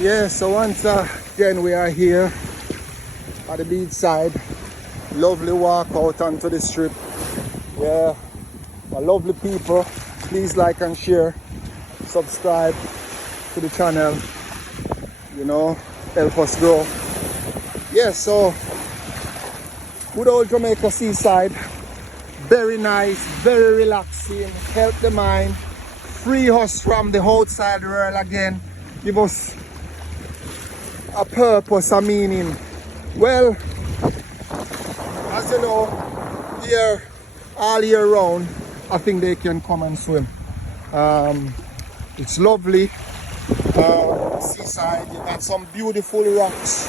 Yeah, so once again we are here at the beach side. Lovely walk out onto the strip. Yeah, lovely people. Please like and share. Subscribe to the channel. You know, help us grow. Yeah, so good old Jamaica seaside. Very nice, very relaxing. Help the mind. Free us from the outside world again. Give us a purpose, a meaning. Well, as you know, here all year round, I think they can come and swim. It's lovely. Seaside, you got some beautiful rocks.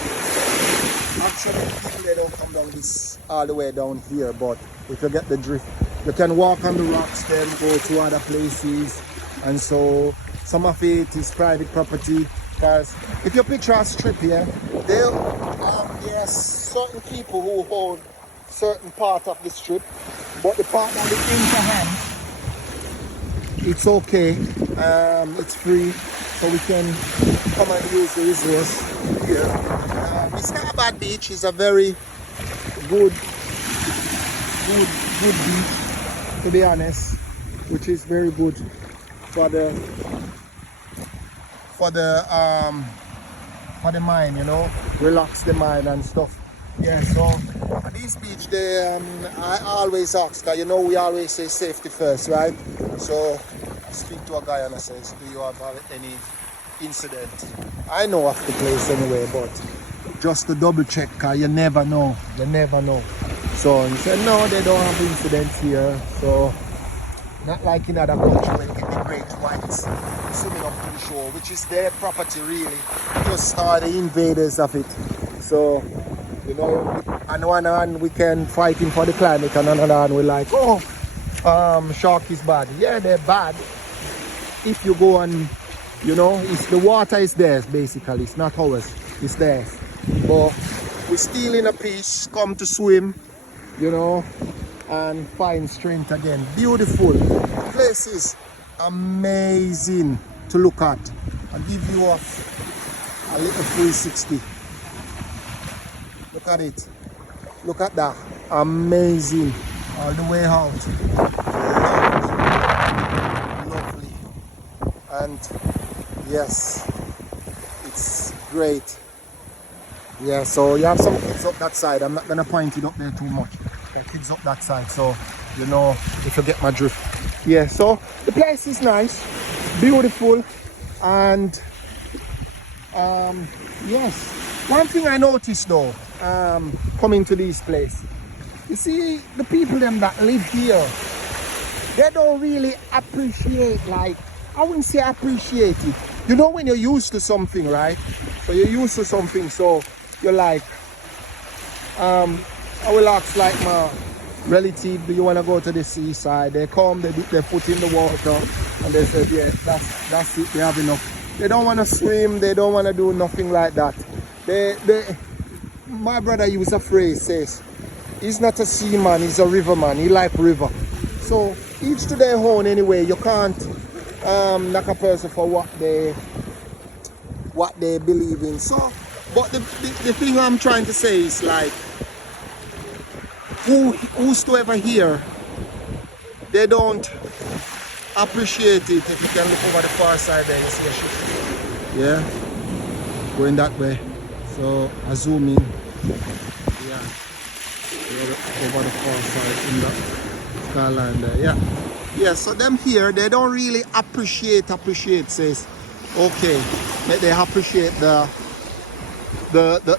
Actually, people they don't come down this all the way down here, but if you get the drift, you can walk on the rocks, then go to other places, and so some of it is private property. Because if you picture a strip here, there's certain people who own certain part of the strip, but the part that is in the hand, it's okay, it's free, so we can come and use the resource here. It's not a bad beach, it's a very good beach, to be honest, which is very good for the mind, you know, relax the mind and stuff. Yeah, so this beach, I always ask, cause you know we always say safety first, right? So I speak to a guy and I says, do you have any incident? I know of the place anyway, but just to double check, cause you never know. So he said, no, they don't have incidents here. So not like in other countries where you get the great whites swimming up to the shore, which is their property really. Just are the invaders of it. So, you know, on one hand we can fighting for the climate, and on another hand we're like, shark is bad. Yeah, they're bad. If you go and, you know, the water is theirs basically. It's not ours, it's theirs. But we're still in a peace, come to swim, you know, and find strength again. Beautiful. The place is amazing to look at. I'll give you a little 360. Look at it. Look at that. Amazing. All the way out. Lovely. And yes, it's great. Yeah, so you have some kids up that side. I'm not gonna point it up there too much. There are kids up that side, so you know if you get my drift. Yeah, so the place is nice, beautiful, and yes. One thing I noticed though, coming to this place, you see the people them that live here, they don't really appreciate, like, I wouldn't say appreciate it. You know when you're used to something, right? So you're used to something, so you're like, I will ask like my relative, do you want to go to the seaside? They come, they dip their foot in the water, and they say, yeah, that's it, they have enough. They don't want to swim, they don't want to do nothing like that. My brother used a phrase, says, he's not a seaman, he's a riverman, he like river. So each to their own anyway. You can't knock a person for what they believe in. So, but the thing I'm trying to say is like, whosoever here, they don't appreciate it. If you can look over the far side there, you see a ship. Yeah, going that way. So I zoom in. Yeah, over the far side in the skyline there. Yeah. So them here, they don't really appreciate. Says, okay, they appreciate the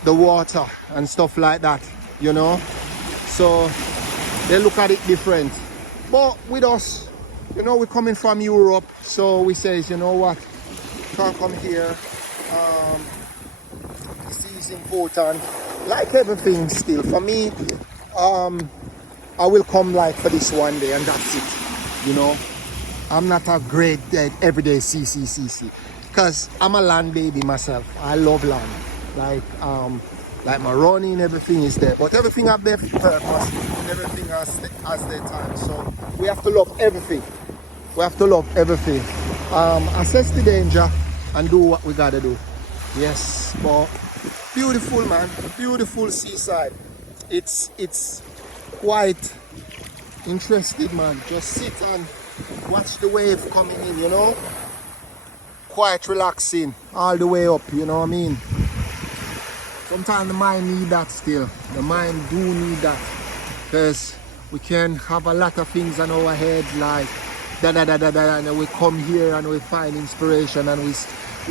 water and stuff like that. You know. So they look at it different. But with us, you know, we're coming from Europe, so we say, you know what, can't come here. This is important. Like everything still, for me, I will come like for this one day and that's it. You know, I'm not a great everyday CC. Because I'm a land baby myself. I love land. Like my running, everything is there, but everything have their purpose and everything has their time. So we have to love everything. Assess the danger and do what we gotta do. Yes, but beautiful, man. Beautiful seaside. It's quite interesting, man. Just sit and watch the wave coming in, you know. Quite relaxing all the way up, you know what I mean. Sometimes the mind need that still. The mind do need that, because we can have a lot of things on our head, like da da da da da, and we come here and we find inspiration, and we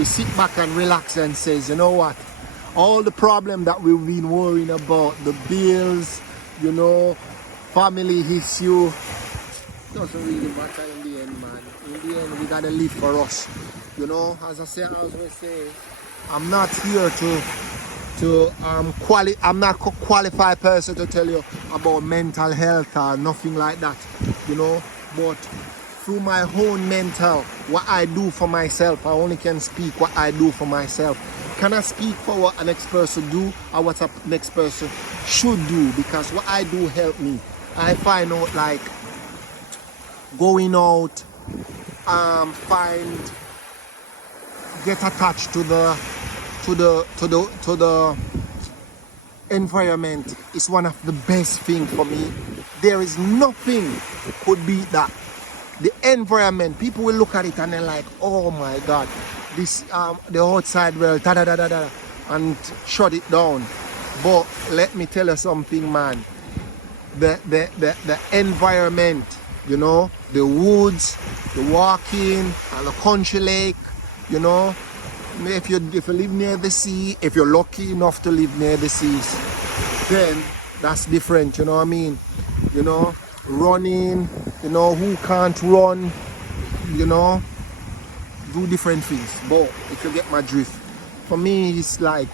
sit back and relax and says, you know what, all the problem that we've been worrying about, the bills, you know, family issue, doesn't really matter in the end, man. In the end, we gotta live for us, you know. As I always say, I'm not here I'm not a qualified person to tell you about mental health or nothing like that, you know. But through my own mental, what I do for myself, I only can speak what I do for myself. Can I speak for what a next person do or what a next person should do? Because what I do help me. I find out, like, going out, get attached to the environment is one of the best things for me. There is nothing could beat that. The environment, people will look at it and they're like, oh my God, this the outside world, da da da da da, and shut it down. But let me tell you something, man. The environment, you know, the woods, the walking, and the country lake, you know. If you live near the sea, if you're lucky enough to live near the seas, then that's different, you know what I mean? You know, running, you know, who can't run, you know, do different things. But if you get my drift, for me, it's like,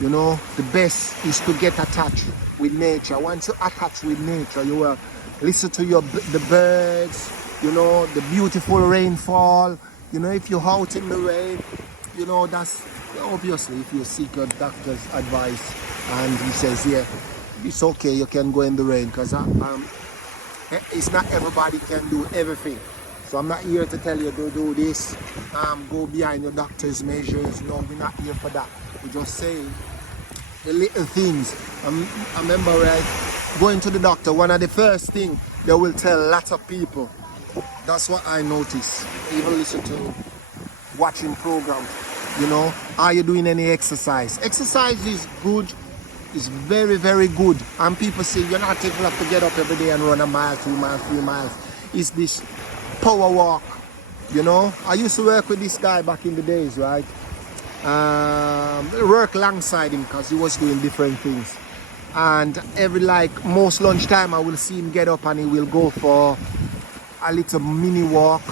you know, the best is to get attached with nature. Once you attach with nature, you will listen to the birds, you know, the beautiful rainfall. You know, if you're out in the rain, you know, that's obviously if you seek your doctor's advice and he says, yeah, it's okay, you can go in the rain, because it's not everybody can do everything. So I'm not here to tell you to do this, go behind your doctor's measures. No, we're not here for that. We're just saying the little things. I remember, right, going to the doctor, one of the first things they will tell lots of people. That's what I notice. Even listen to watching programs, you know, are you doing any exercise? Exercise is good, it's very, very good. And people say you're not able to get up every day and run a mile, 2 miles, 3 miles. It's this power walk, you know. I used to work with this guy back in the days, right? Work alongside him because he was doing different things. And most lunchtime I will see him get up and he will go for a little mini walk,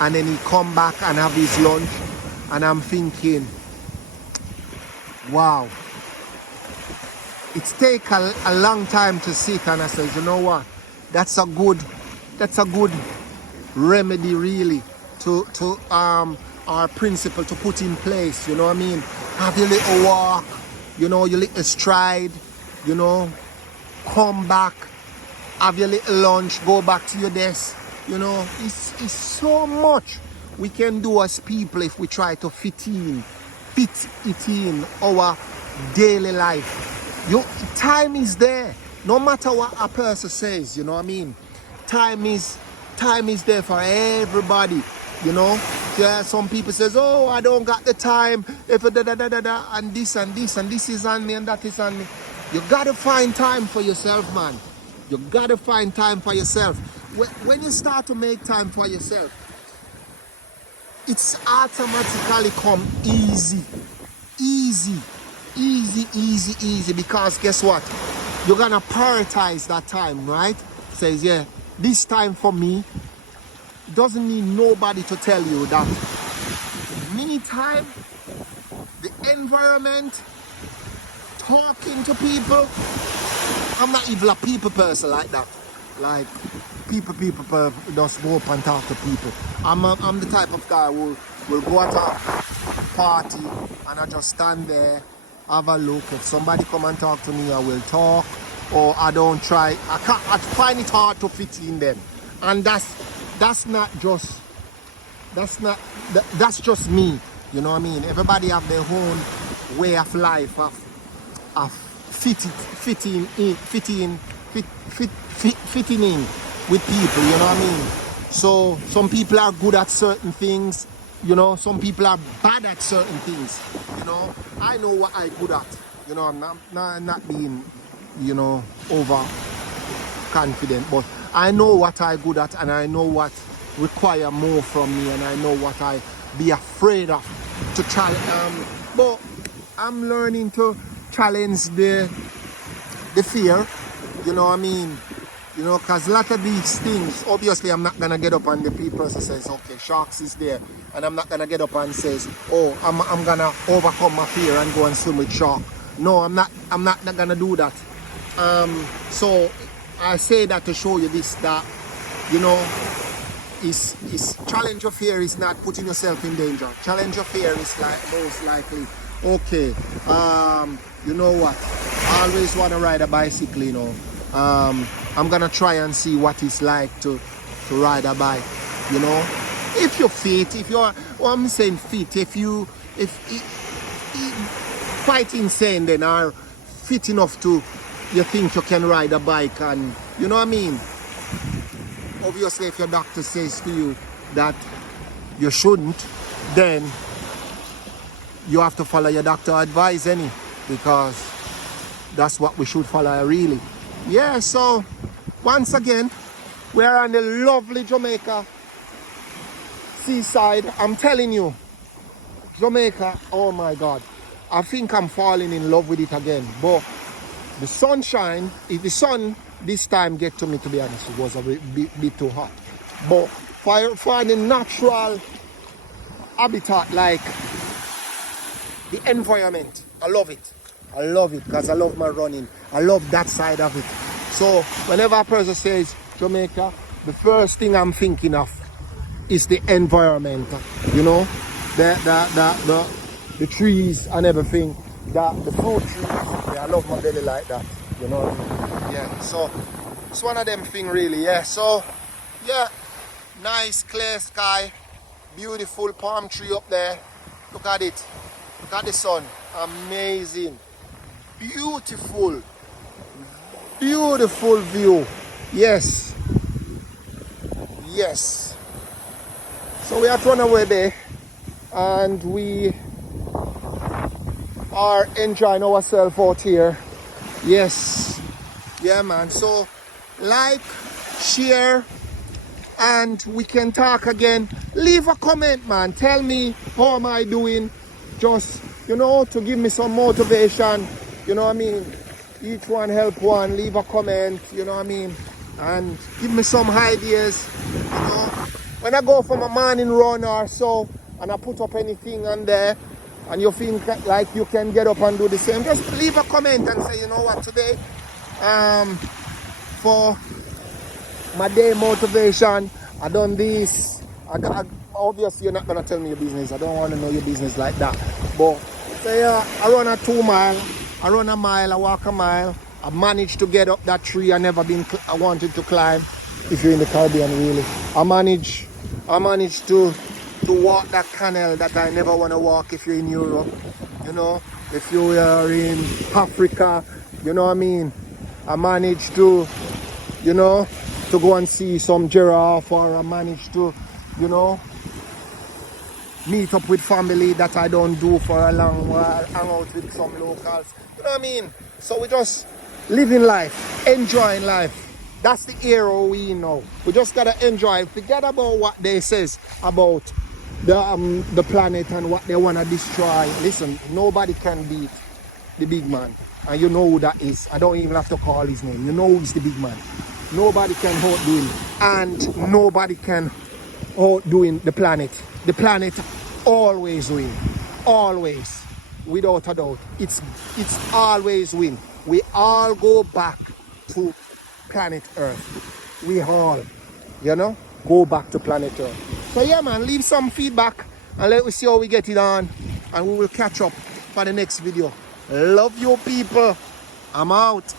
and then he come back and have his lunch. And I'm thinking, wow, it's take a long time to sit, and I said, you know what, that's a good remedy really to our principle to put in place, you know what I mean? Have your little walk, you know, your little stride, you know, come back, have your little lunch, go back to your desk. You know, it's so much we can do as people if we try to fit it in our daily life. Time is there, no matter what a person says, you know what I mean? Time is there for everybody, you know. Yeah, some people says, oh, I don't got the time, if and this is on me and that is on me. You gotta find time for yourself, man. You gotta find time for yourself. When you start to make time for yourself, it's automatically come easy, because guess what? You're gonna prioritize that time, right? Says, yeah, this time for me. Doesn't need nobody to tell you that. Me time, the environment, talking to people. I'm not even a people person like that. Like, people just go up and talk to people. I'm the type of guy who will go at a party and I just stand there, have a look. If somebody come and talk to me, I will talk, or I don't try. I find it hard to fit in them, and that's just me. You know what I mean? Everybody have their own way of life of fitting in with people, you know what I mean? So some people are good at certain things, you know, some people are bad at certain things, you know. I know what I'm good at, you know, I'm not being, you know, over confident, but I know what I'm good at, and I know what require more from me, and I know what I be afraid of to try. But I'm learning to challenge the fear, you know what I mean? You know, because a lot of these things, obviously I'm not gonna get up and the people says, okay, sharks is there, and I'm not gonna get up and says, oh, I'm gonna overcome my fear and go and swim with shark. No, I'm not gonna do that. So I say that to show you this, that, you know, is challenge of fear is not putting yourself in danger. Challenge of fear is like most likely, okay, you know what, I always want to ride a bicycle, you know. I'm gonna try and see what it's like to ride a bike, you know. If you're fit, if you're, well, I'm saying fit, if quite insane then, are fit enough to, you think you can ride a bike, and you know what I mean. Obviously, if your doctor says to you that you shouldn't, then you have to follow your doctor advice, because that's what we should follow, really. Yeah, so once again, we're on the lovely Jamaica seaside. I'm telling you, Jamaica, oh my God, I think I'm falling in love with it again. But the sunshine, if the sun this time get to me, to be honest, it was a bit too hot. But for the natural habitat, like the environment, I love it. I love it because I love my running. I love that side of it. So whenever a person says Jamaica, the first thing I'm thinking of is the environment. You know, the trees and everything. The fruit trees. Yeah, I love my belly like that. You know what I mean? Yeah. So it's one of them things, really. Yeah. So yeah, nice clear sky, beautiful palm tree up there. Look at it. Look at the sun. Amazing. Beautiful view. Yes, so we are at Runaway Bay and we are enjoying ourselves out here. Yes, yeah, man. So like, share, and we can talk again. Leave a comment, man. Tell me how am I doing, just, you know, to give me some motivation. You know what I mean? Each one help one. Leave a comment, you know what I mean? And give me some ideas. You know, when I go for my morning run or so, and I put up anything on there, and you think like you can get up and do the same, just leave a comment and say, you know what, today, for my day motivation, I done this. Obviously, you're not gonna tell me your business. I don't want to know your business like that. But say, I run a 2 mile. I run a mile, I walk a mile. I managed to get up that tree I wanted to climb. If you're in the Caribbean, really. I managed to walk that canal that I never want to walk if you're in Europe. You know, if you are in Africa, you know what I mean. I managed to, you know, to go and see some giraffe, or I managed to, you know, meet up with family that I don't do for a long while, hang out with some locals. You know what I mean? So we just living life, enjoying life. That's the era we in now. We just gotta enjoy. Forget about what they says about the planet and what they wanna destroy. Listen, nobody can beat the big man, and you know who that is. I don't even have to call his name. You know who's the big man. Nobody can outdo him, and nobody can outdo the planet. The planet always win, always, without a doubt. It's always win. We all go back to planet Earth. We all, you know, go back to planet Earth. So yeah, man, leave some feedback and let us see how we get it on, and we will catch up for the next video. Love you people. I'm out.